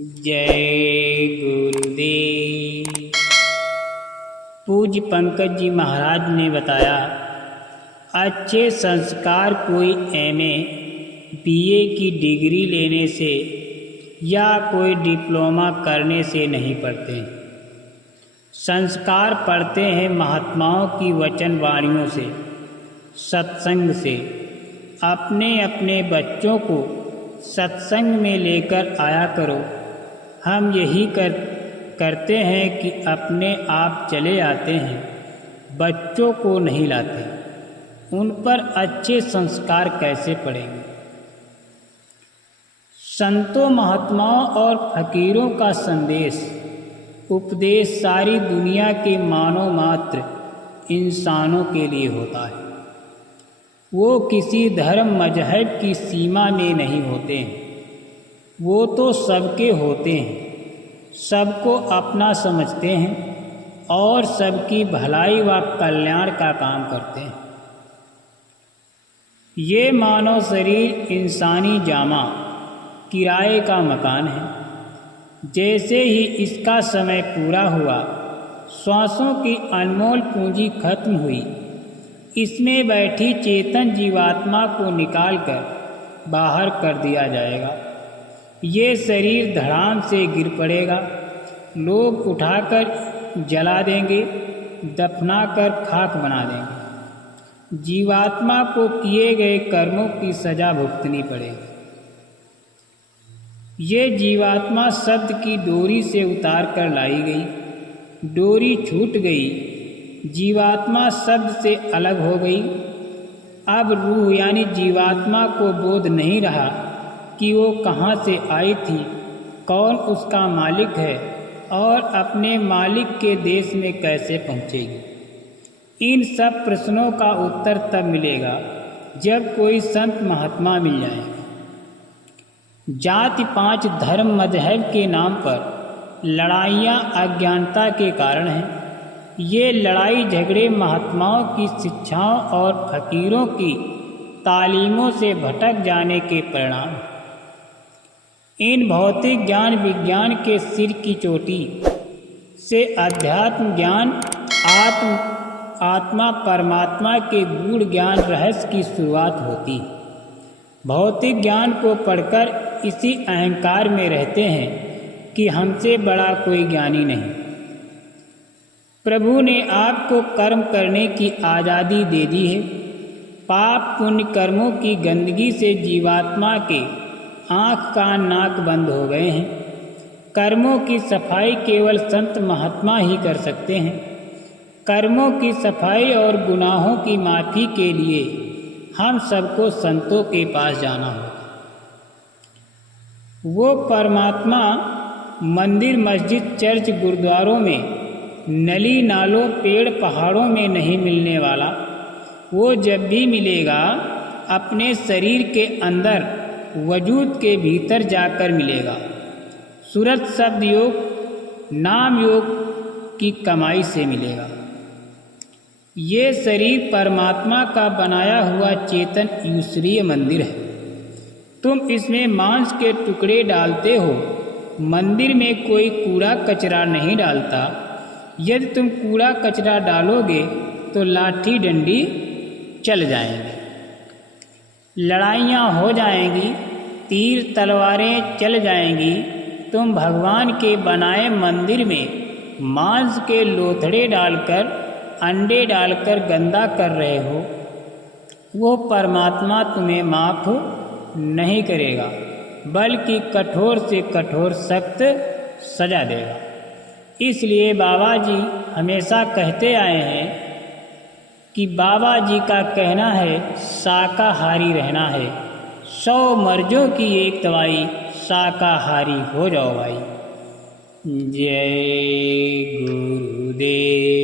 जय गुरुदेव। पूज्य पंकज जी महाराज ने बताया, अच्छे संस्कार कोई एमए बीए की डिग्री लेने से या कोई डिप्लोमा करने से नहीं पढ़ते। संस्कार पढ़ते हैं महात्माओं की वचन वाणियों से, सत्संग से। अपने अपने बच्चों को सत्संग में लेकर आया करो। हम यही करते हैं कि अपने आप चले आते हैं, बच्चों को नहीं लाते। उन पर अच्छे संस्कार कैसे पड़ेंगे। संतों, महात्माओं और फकीरों का संदेश उपदेश सारी दुनिया के मानव मात्र इंसानों के लिए होता है। वो किसी धर्म मजहब की सीमा में नहीं होते हैं। वो तो सबके होते हैं, सबको अपना समझते हैं और सबकी भलाई व कल्याण का काम करते हैं। ये मानव शरीर इंसानी जामा किराए का मकान है। जैसे ही इसका समय पूरा हुआ, श्वासों की अनमोल पूंजी खत्म हुई, इसमें बैठी चेतन जीवात्मा को निकालकर बाहर कर दिया जाएगा। ये शरीर धड़ाम से गिर पड़ेगा। लोग उठाकर जला देंगे, दफनाकर खाक बना देंगे। जीवात्मा को किए गए कर्मों की सजा भुगतनी पड़ेगी। ये जीवात्मा शब्द की डोरी से उतार कर लाई गई। डोरी छूट गई, जीवात्मा शब्द से अलग हो गई। अब रूह यानी जीवात्मा को बोध नहीं रहा कि वो कहाँ से आई थी, कौन उसका मालिक है और अपने मालिक के देश में कैसे पहुँचेगी। इन सब प्रश्नों का उत्तर तब मिलेगा जब कोई संत महात्मा मिल जाएगा। जाति पांच धर्म मजहब के नाम पर लड़ाइयाँ अज्ञानता के कारण हैं। ये लड़ाई झगड़े महात्माओं की शिक्षाओं और फकीरों की तालीमों से भटक जाने के परिणाम। इन भौतिक ज्ञान विज्ञान के सिर की चोटी से अध्यात्म ज्ञान, आत्मा परमात्मा के गूढ़ ज्ञान रहस्य की शुरुआत होती। भौतिक ज्ञान को पढ़कर इसी अहंकार में रहते हैं कि हमसे बड़ा कोई ज्ञानी नहीं। प्रभु ने आपको कर्म करने की आज़ादी दे दी है। पाप पुण्य कर्मों की गंदगी से जीवात्मा के आँख कान नाक बंद हो गए हैं। कर्मों की सफाई केवल संत महात्मा ही कर सकते हैं। कर्मों की सफाई और गुनाहों की माफ़ी के लिए हम सबको संतों के पास जाना होगा। वो परमात्मा मंदिर, मस्जिद, चर्च, गुरुद्वारों में, नली नालों, पेड़ पहाड़ों में नहीं मिलने वाला। वो जब भी मिलेगा अपने शरीर के अंदर, वजूद के भीतर जाकर मिलेगा। सूरत शब्द योग, नाम योग की कमाई से मिलेगा। ये शरीर परमात्मा का बनाया हुआ चेतन ईश्वरीय मंदिर है। तुम इसमें मांस के टुकड़े डालते हो। मंदिर में कोई कूड़ा कचरा नहीं डालता। यदि तुम कूड़ा कचरा डालोगे तो लाठी डंडी चल जाएंगे, लड़ाइयाँ हो जाएंगी, तीर तलवारें चल जाएंगी। तुम भगवान के बनाए मंदिर में मांस के लोथड़े डालकर, अंडे डालकर गंदा कर रहे हो। वो परमात्मा तुम्हें माफ़ नहीं करेगा, बल्कि कठोर से कठोर सख्त सजा देगा। इसलिए बाबा जी हमेशा कहते आए हैं कि बाबा जी का कहना है शाकाहारी रहना है। 100 मर्जों की एक दवाई, शाकाहारी हो जाओ भाई। जय गुरुदेव।